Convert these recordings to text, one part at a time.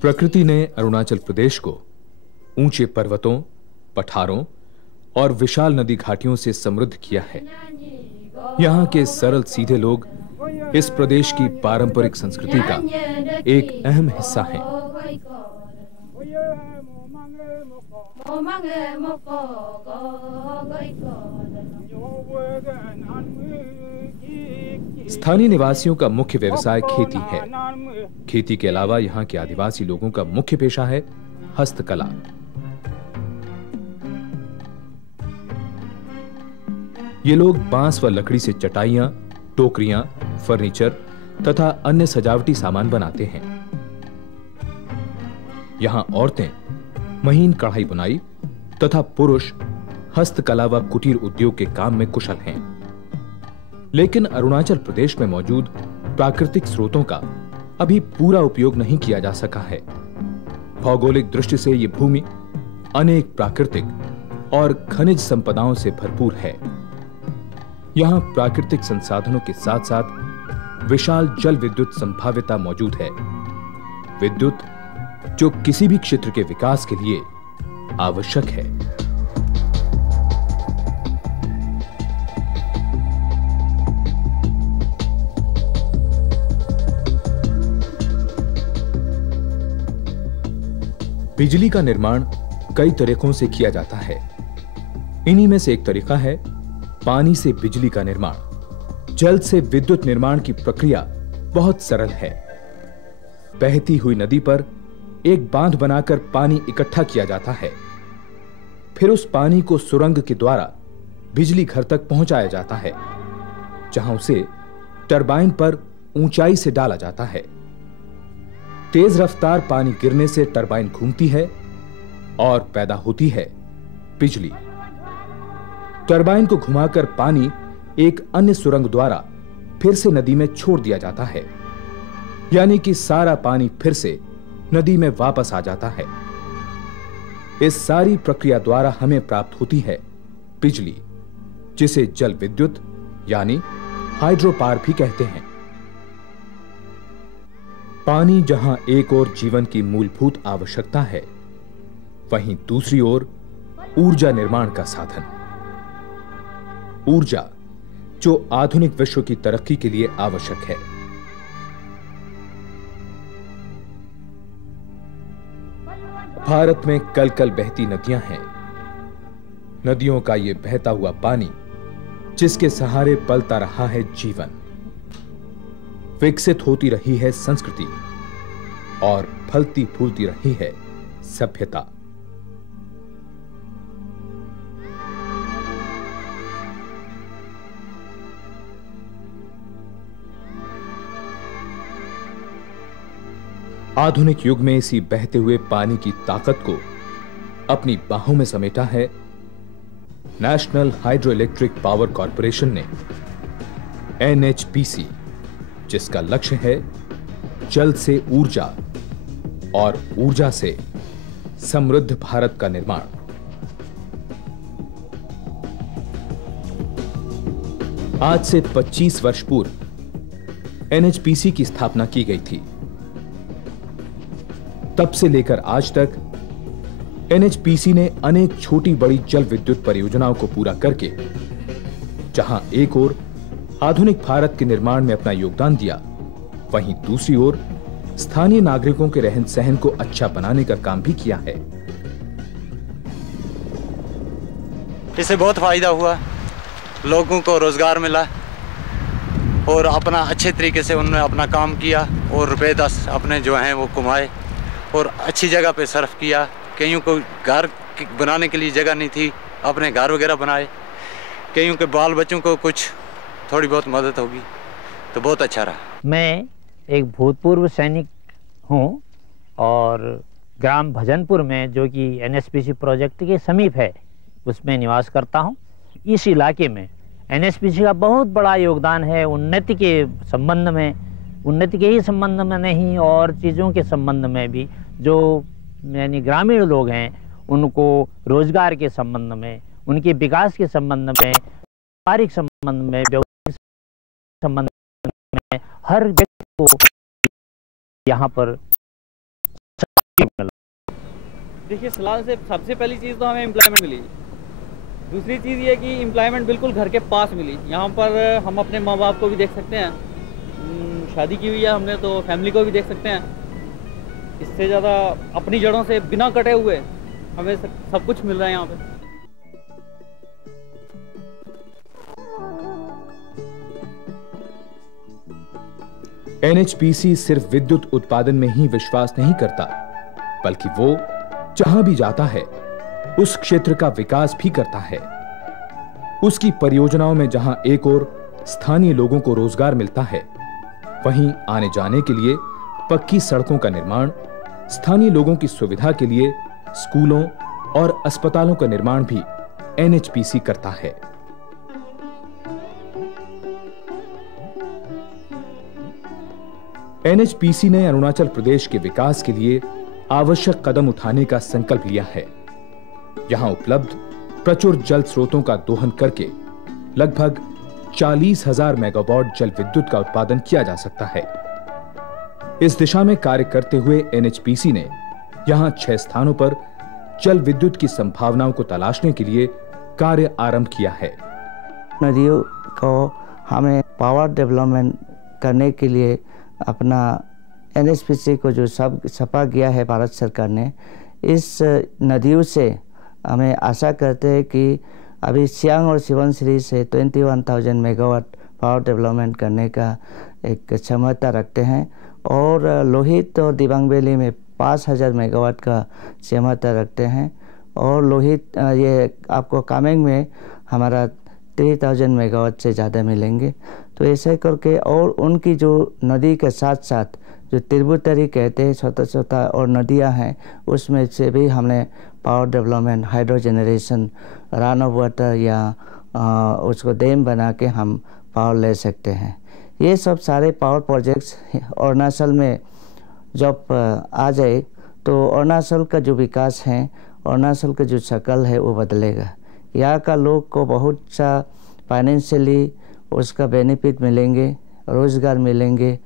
प्रकृति ने अरुणाचल प्रदेश को ऊंचे पर्वतों, पठारों और विशाल नदी घाटियों से समृद्ध किया है। यहाँ के सरल सीधे लोग इस प्रदेश की पारंपरिक संस्कृति का एक अहम हिस्सा हैं। स्थानीय निवासियों का मुख्य व्यवसाय खेती है। खेती के अलावा यहाँ के आदिवासी लोगों का मुख्य पेशा है हस्तकला। ये लोग बांस व लकड़ी से चटाइयां, टोकरियां, फर्नीचर तथा अन्य सजावटी सामान बनाते हैं। यहां औरतें महीन कढ़ाई बुनाई तथा पुरुष हस्तकला व कुटीर उद्योग के काम में कुशल हैं। लेकिन अरुणाचल प्रदेश में मौजूद प्राकृतिक स्रोतों का अभी पूरा उपयोग नहीं किया जा सका है। भौगोलिक दृष्टि से यह भूमि अनेक प्राकृतिक और खनिज संपदाओं से भरपूर है। यहां प्राकृतिक संसाधनों के साथ साथ विशाल जल विद्युत संभाव्यता मौजूद है। विद्युत जो किसी भी क्षेत्र के विकास के लिए आवश्यक है। बिजली का निर्माण कई तरीकों से किया जाता है। इन्हीं में से एक तरीका है पानी से बिजली का निर्माण। जल से विद्युत निर्माण की प्रक्रिया बहुत सरल है। बहती हुई नदी पर एक बांध बनाकर पानी इकट्ठा किया जाता है। फिर उस पानी को सुरंग के द्वारा बिजली घर तक पहुंचाया जाता है, जहां उसे टरबाइन पर ऊंचाई से डाला जाता है। तेज रफ्तार पानी गिरने से टरबाइन घूमती है और पैदा होती है बिजली। टरबाइन को घुमाकर पानी एक अन्य सुरंग द्वारा फिर से नदी में छोड़ दिया जाता है, यानी कि सारा पानी फिर से नदी में वापस आ जाता है। इस सारी प्रक्रिया द्वारा हमें प्राप्त होती है बिजली, जिसे जल विद्युत यानी हाइड्रो पावर भी कहते हैं। पानी जहां एक ओर जीवन की मूलभूत आवश्यकता है, वहीं दूसरी ओर ऊर्जा निर्माण का साधन। ऊर्जा जो आधुनिक विश्व की तरक्की के लिए आवश्यक है। भारत में कल कल बहती नदियां हैं। नदियों का यह बहता हुआ पानी जिसके सहारे पलता रहा है जीवन। विकसित होती रही है संस्कृति और फलती फूलती रही है सभ्यता। आधुनिक युग में इसी बहते हुए पानी की ताकत को अपनी बाहों में समेटा है national hydro electric power corporation ने, NHPC, जिसका लक्ष्य है जल से ऊर्जा और ऊर्जा से समृद्ध भारत का निर्माण। आज से 25 वर्ष पूर्व NHPC की स्थापना की गई थी। तब से लेकर आज तक NHPC ने अनेक छोटी बड़ी जल विद्युत परियोजनाओं को पूरा करके जहां एक ओर आधुनिक भारत के निर्माण में अपना योगदान दिया, वहीं दूसरी ओर स्थानीय नागरिकों के रहन सहन को अच्छा बनाने का काम भी किया है। इससे बहुत फायदा हुआ, लोगों को रोजगार मिला और अपना अच्छे तरीके से उन्होंने अपना काम किया और रुपए 10 अपने जो हैं वो कमाए और अच्छी जगह पे सर्फ किया। कईयों को घर बनाने के लिए जगह नहीं थी, अपने घर वगैरह बनाए, कईयों के बाल बच्चों को कुछ थोड़ी बहुत मदद होगी तो बहुत अच्छा रहा। मैं एक भूतपूर्व सैनिक हूँ और ग्राम भजनपुर में, जो कि एनएचपीसी प्रोजेक्ट के समीप है, उसमें निवास करता हूँ। इस इलाके में एनएचपीसी का बहुत बड़ा योगदान है उन्नति के संबंध में, उन्नति के ही संबंध में नहीं और चीज़ों के संबंध में भी। जो यानी ग्रामीण लोग हैं उनको रोजगार के संबंध में, उनके विकास के संबंध में, व्यापारिक संबंध में, व्यवसायिक संबंध में, हर व्यक्ति को यहाँ पर देखिए, सलाह से सबसे पहली चीज़ तो हमें एम्प्लॉयमेंट मिली। दूसरी चीज़ ये कि एम्प्लॉयमेंट बिल्कुल घर के पास मिली। यहाँ पर हम अपने माँ बाप को भी देख सकते हैं, शादी की हुई है हमने तो फैमिली को भी देख सकते हैं। इससे ज़्यादा अपनी जड़ों से बिना कटे हुए हमें सब कुछ मिल रहा है यहाँ पे। एनएचपीसी सिर्फ विद्युत उत्पादन में ही विश्वास नहीं करता, बल्कि वो जहां भी जाता है उस क्षेत्र का विकास भी करता है। उसकी परियोजनाओं में जहां एक ओर स्थानीय लोगों को रोजगार मिलता है, वहीं आने जाने के लिए पक्की सड़कों का निर्माण, स्थानीय लोगों की सुविधा के लिए स्कूलों और अस्पतालों का निर्माण भी एनएचपीसी करता है। एनएचपीसी ने अरुणाचल प्रदेश के विकास के लिए आवश्यक कदम उठाने का संकल्प लिया है। यहां उपलब्ध प्रचुर जल स्रोतों का दोहन करके लगभग 40,000 मेगावाट जल विद्युत का उत्पादन किया जा सकता है। इस दिशा में कार्य करते हुए एनएचपीसी ने यहां 6 स्थानों पर जल विद्युत की संभावनाओं को तलाशने के लिए कार्य आरंभ किया है। नदियों को हमें पावर डेवलपमेंट करने के लिए अपना एनएचपीसी को जो सब सौंपा गया है भारत सरकार ने, इस नदियों से हमें आशा करते हैं कि अभी सियांग और सुबनसिरी से 21,000 मेगावाट पावर डेवलपमेंट करने का एक क्षमता रखते हैं और लोहित और दिबांग वैली में 5,000 मेगावाट का क्षमता रखते हैं और लोहित ये आपको कामेंग में हमारा 3,000 मेगावाट से ज़्यादा मिलेंगे। तो ऐसे करके और उनकी जो नदी के साथ साथ जो ट्रिब्यूटरी कहते हैं छोटा छोटा और नदियां हैं, उसमें से भी हमने power development, hydro generation, run of water या उसको डैम बना के हम पावर ले सकते हैं। ये सब सारे पावर प्रोजेक्ट्स अरुणाचल में जब आ जाए तो अरुणाचल का जो विकास है, अरुणाचल का जो शक्ल है वो बदलेगा। यहाँ का लोग को बहुत सा फाइनेंशियली उसका बेनिफिट मिलेंगे, रोज़गार मिलेंगे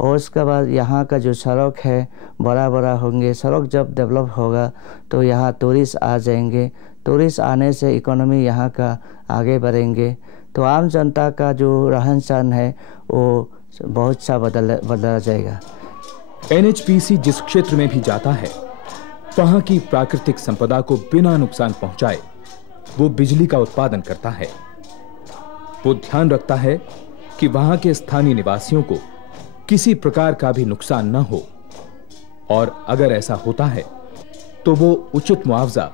और उसके बाद यहाँ का जो सड़क है बड़ा बड़ा होंगे। सड़क जब डेवलप होगा तो यहाँ टूरिस्ट आ जाएंगे, टूरिस्ट आने से इकोनॉमी यहाँ का आगे बढ़ेंगे। तो आम जनता का जो रहन सहन है वो बहुत सा बदला जाएगा। एनएचपीसी जिस क्षेत्र में भी जाता है, वहाँ की प्राकृतिक संपदा को बिना नुकसान पहुंचाए वो बिजली का उत्पादन करता है। वो ध्यान रखता है कि वहां के स्थानीय निवासियों को किसी प्रकार का भी नुकसान न हो और अगर ऐसा होता है तो वो उचित मुआवजा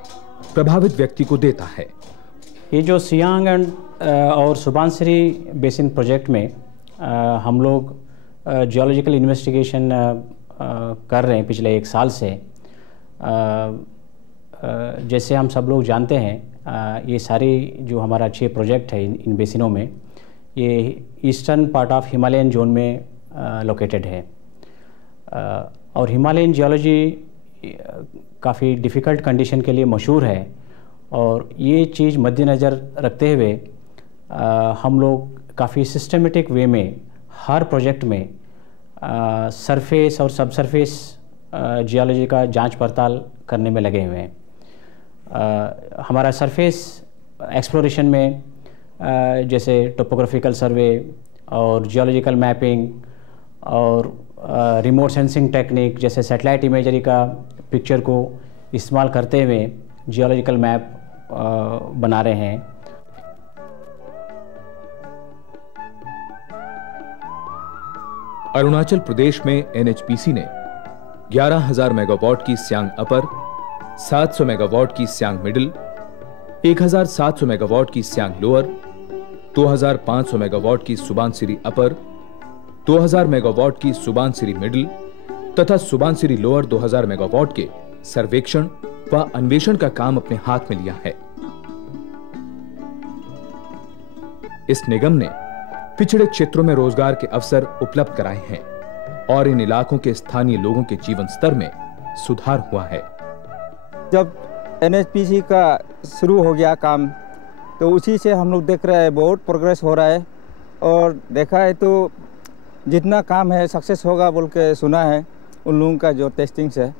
प्रभावित व्यक्ति को देता है। ये जो सियांग और सुबनसिरी बेसिन प्रोजेक्ट में हम लोग जियोलॉजिकल इन्वेस्टिगेशन कर रहे हैं पिछले 1 साल से। जैसे हम सब लोग जानते हैं, ये सारी जो हमारा 6 प्रोजेक्ट है इन बेसिनों में, ये eastern part of Himalayan zone में लोकेटेड है और हिमालयन जियोलॉजी काफ़ी डिफ़िकल्ट कंडीशन के लिए मशहूर है। और ये चीज़ मद्देनज़र रखते हुए हम लोग काफ़ी सिस्टमेटिक वे में हर प्रोजेक्ट में सरफेस और सब सरफेस जियोलॉजी का जांच पड़ताल करने में लगे हुए हैं। हमारा सरफेस एक्सप्लोरेशन में जैसे टोपोग्राफिकल सर्वे और जियोलॉजिकल मैपिंग और रिमोट सेंसिंग टेक्निक जैसे सैटेलाइट इमेजरी का पिक्चर को इस्तेमाल करते हुए जियोलॉजिकल मैप बना रहे हैं। अरुणाचल प्रदेश में एनएचपीसी ने 11,000 मेगावाट की सियांग अपर, 700 मेगावाट की सियांग मिडिल, 1700 मेगावाट की सियांग लोअर, 2500 मेगावाट की सुबानसिरी अपर, 2000 मेगावाट की सुबानसिरी मिडिल तथा सुबानसिरी लोअर 2000 मेगावाट के सर्वेक्षण व अन्वेषण का काम अपने हाथ में लिया है। इस निगम ने पिछड़े क्षेत्रों में रोजगार के अवसर उपलब्ध कराए हैं और इन इलाकों के स्थानीय लोगों के जीवन स्तर में सुधार हुआ है। जब NHPC का शुरू हो गया काम, तो उसी से हम लोग देख रहे हैं बहुत प्रोग्रेस हो रहा है, और देखा है तो जितना काम है सक्सेस होगा बोल के सुना है उन लोगों का जो टेस्टिंग्स है,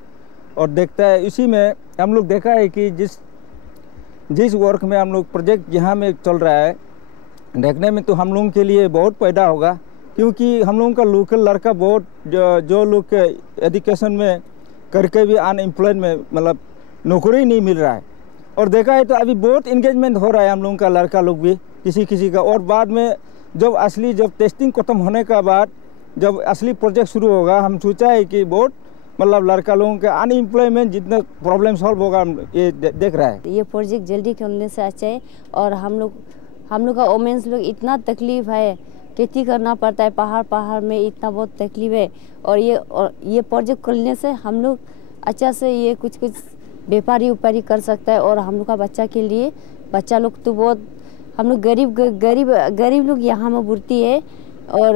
और देखता है इसी में हम लोग देखा है कि जिस वर्क में हम लोग प्रोजेक्ट यहाँ में चल रहा है, देखने में तो हम लोगों के लिए बहुत फायदा होगा, क्योंकि हम लोगों का लोकल लड़का बहुत जो लोग के एजुकेशन में करके भी अनएम्प्लॉयड में मतलब नौकरी नहीं मिल रहा है, और देखा है तो अभी बहुत इंगेजमेंट हो रहा है हम लोगों का लड़का लोग भी किसी का, और बाद में जब टेस्टिंग खत्म होने का बाद जब असली प्रोजेक्ट शुरू होगा, हम सोचा है कि बहुत मतलब लड़का लोगों के अनएम्प्लॉयमेंट जितना प्रॉब्लम सॉल्व होगा ये देख रहा है। ये प्रोजेक्ट जल्दी करने से अच्छा है, और हम लोग का वोमेंस लोग इतना तकलीफ है, खेती करना पड़ता है पहाड़ में, इतना बहुत तकलीफ है, और ये प्रोजेक्ट करने से हम लोग अच्छा से ये कुछ व्यापारी कर सकता है, और हम लोग का बच्चा लोग तो बहुत हम लोग गरीब लोग यहाँ में भर्ती है, और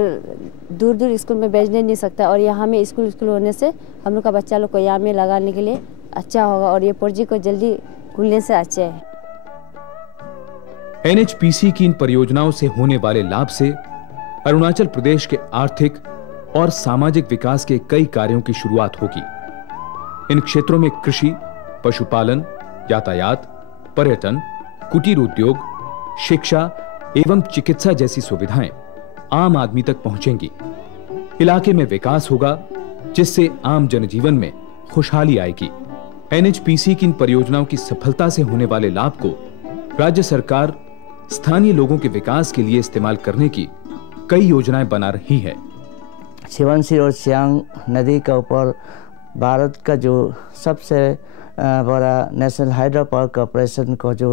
दूर स्कूल में भेजने नहीं सकता, और यहाँ में स्कूल होने से हम लोग का बच्चा लोग को यहाँ में लगाने के लिए अच्छा होगा, और ये प्रोजेक्ट को जल्दी खुलने से अच्छा है। NHPC की इन परियोजनाओं से होने वाले लाभ से अरुणाचल प्रदेश के आर्थिक और सामाजिक विकास के कई कार्यों की शुरुआत होगी। इन क्षेत्रों में कृषि, पशुपालन, यातायात, पर्यटन, कुटीर उद्योग, शिक्षा एवं चिकित्सा जैसी सुविधाएं आम आदमी तक पहुंचेंगी। इलाके में विकास होगा, जिससे आम जनजीवन में खुशहाली आएगी। NHPC की इन परियोजनाओं की सफलता से होने वाले लाभ को राज्य सरकार स्थानीय लोगों के विकास के लिए इस्तेमाल करने की कई योजनाएं बना रही है। सुबानसिरी और सियांग नदी के ऊपर भारत का जो सबसे बड़ा नेशनल हाइड्रो पावर कॉर्पोरेशन को जो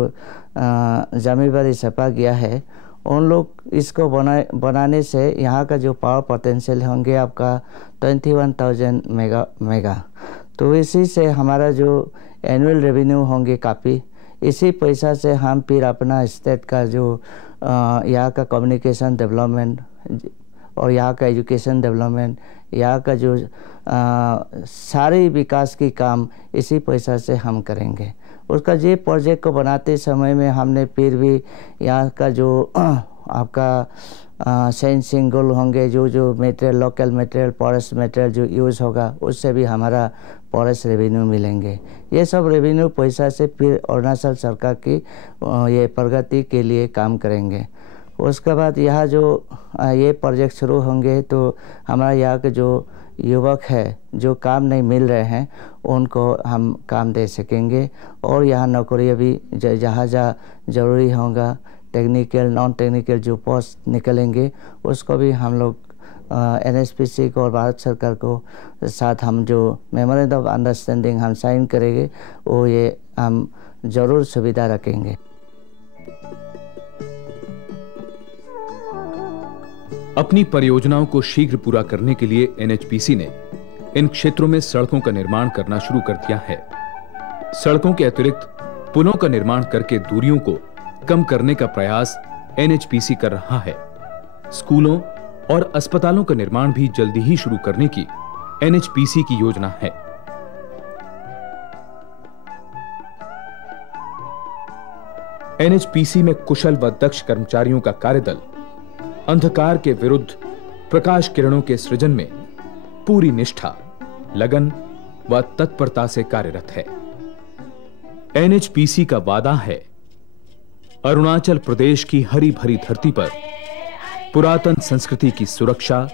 जिम्मेदारी सौंपा गया है, उन लोग इसको बनाने से यहाँ का जो पावर पोटेंशियल होंगे आपका 21,000 मेगा, तो इसी से हमारा जो एनुअल रेवेन्यू होंगे काफ़ी, इसी पैसा से हम फिर अपना स्टेट का जो यहाँ का कम्युनिकेशन डेवलपमेंट और यहाँ का एजुकेशन डेवलपमेंट, यहाँ का जो सारे विकास की काम इसी पैसा से हम करेंगे। उसका ये प्रोजेक्ट को बनाते समय में हमने फिर भी यहाँ का जो आपका सेंसिंग होंगे, जो material local material forest material जो यूज़ होगा, उससे भी हमारा फॉरेस्ट रेवेन्यू मिलेंगे। ये सब रेवेन्यू पैसा से फिर अरुणाचल सरकार की ये प्रगति के लिए काम करेंगे। उसके बाद यहाँ जो ये प्रोजेक्ट शुरू होंगे तो हमारा यहाँ के जो युवक है जो काम नहीं मिल रहे हैं उनको हम काम दे सकेंगे, और यहाँ नौकरियाँ भी जहाँ ज़रूरी होगा, टेक्निकल नॉन टेक्निकल जो पोस्ट निकलेंगे उसको भी हम लोग NHPC को और भारत सरकार को साथ हम जो मेमोरेंडम ऑफ अंडरस्टैंडिंग हम साइन करेंगे वो ये हम ज़रूर सुविधा रखेंगे। अपनी परियोजनाओं को शीघ्र पूरा करने के लिए NHPC ने इन क्षेत्रों में सड़कों का निर्माण करना शुरू कर दिया है। सड़कों के अतिरिक्त पुलों का निर्माण करके दूरियों को कम करने का प्रयास NHPC कर रहा है। स्कूलों और अस्पतालों का निर्माण भी जल्दी ही शुरू करने की NHPC की योजना है। NHPC में कुशल व दक्ष कर्मचारियों का कार्यदल अंधकार के विरुद्ध प्रकाश किरणों के सृजन में पूरी निष्ठा, लगन व तत्परता से कार्यरत है। NHPC का वादा है अरुणाचल प्रदेश की हरी भरी धरती पर पुरातन संस्कृति की सुरक्षा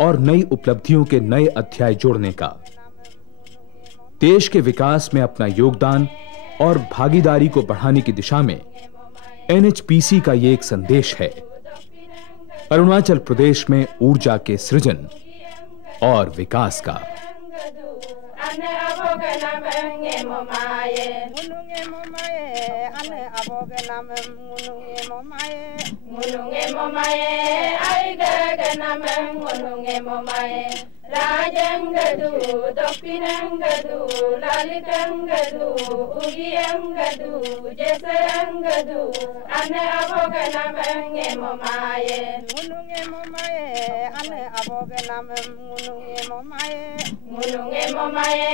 और नई उपलब्धियों के नए अध्याय जोड़ने का। देश के विकास में अपना योगदान और भागीदारी को बढ़ाने की दिशा में NHPC का ये एक संदेश है। अरुणाचल प्रदेश में ऊर्जा के सृजन और विकास का। ane abogena menge momaye mununge momaye ane abogena mununge momaye mununge momaye aigagena mununge momaye rajangadu dopinangadu lalitangadu ugiyangadu jesarangadu ane abogena menge momaye mununge momaye ane abogena mununge momaye mununge momaye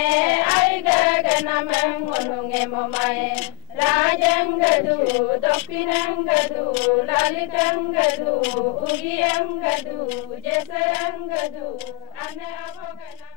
aigagena mununge momaye rajangadu dopinangadu lalitangadu ugiyangadu jesarangadu ane abogena